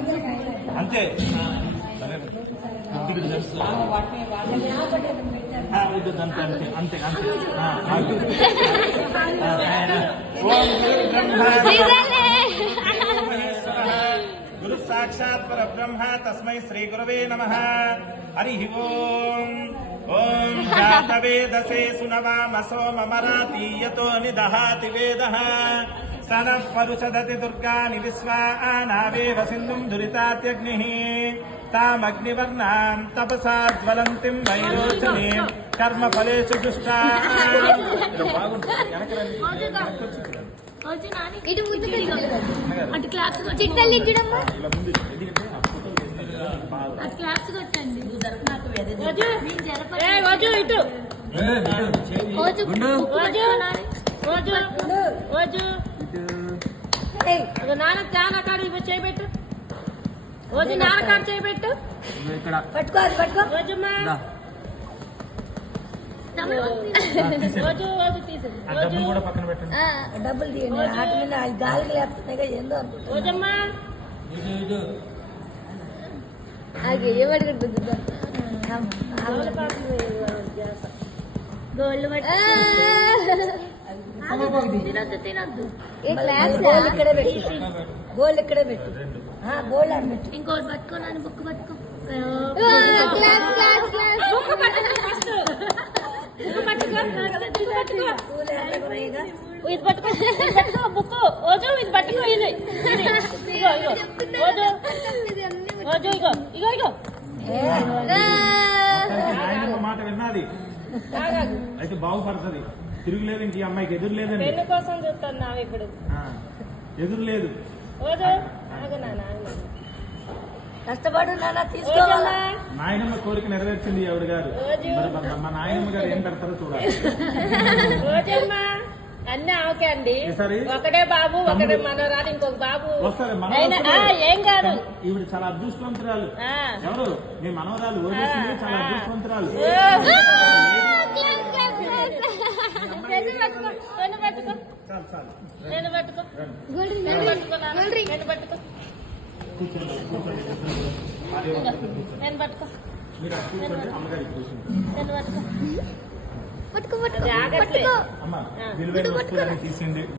అంతే అంతే అంతే అంతే గురు సాక్షాత్ పరబ్రహ్మ తస్మై శ్రీ గురవే నమః. హరి ఓం. ఓం జాతవేదసే సునవామసో మమరాతి యతో నిదహాతి వేదః సనః పరుషదతి దుర్గాని విశ్వానావేవ సింధుం దురితాత్యగ్నిః తామగ్నివర్ణాం తపసా జ్వలంతిం వైరోచనీం కర్మఫలేషు దుష్టా. నాన్న నాన్నకాడు ఇవి చేయబెట్టు. రోజు నాన్నకాడు చేయబెట్టు. పట్టుకో అది పట్టుకో. రోజమ్మా రోజు రోజు తీసేది. డబ్బులు తీయండి. ఆట మీద గాలికి లేస్తున్నాయిగా ఏందో అనుకుంటా. రోజమ్మా ఏమడుగుతుంది గోల్డ్ తినద్దు. గోల్డ్ ఇక్కడే పెట్టు. గోల్డ్ ఇక్కడే పెట్టు. గోల్డ్ అని పెట్టు. ఇంకోటి పట్టుకో. నాన్న బుక్ పట్టుకో. ఇది పట్టుకో. బుక్ రోజు ఇది పట్టుకో. ఇది రోజు ఇగో ఇగో ఇగో మాట విన్నది అయితే బాగుపడుతుంది. తిరుగులేదు. ఇంక ఈ అమ్మాయికి ఎదురు లేదండి. పెళ్లి కోసం చూస్తున్నా ఇప్పుడు. ఎదురు లేదు. కష్టపడు నాన్న తీసుకోవాలా. నాయనమ్మ కోరిక నెరవేర్చింది ఎవరు గారు. మా నాయనమ్మ గారు ఏం పెడతారో చూడాలి. అన్నీ ఓకే అండి. ఒకటే బాబు ఒకటే మనవరాలు ఇంకొక బాబు ఏం కాదు. ఈవిడ చాలా అదృష్టవంతురాలు. ఎవరు మీ మనవరాలు చాలా అదృష్టవంతురాలు. నేను పట్టుకో. నేను పట్టుకో. నేను పట్టుకో. నేను పట్టుకో. అమ్మ విలువైన వస్తువులన్నీ తీసింది.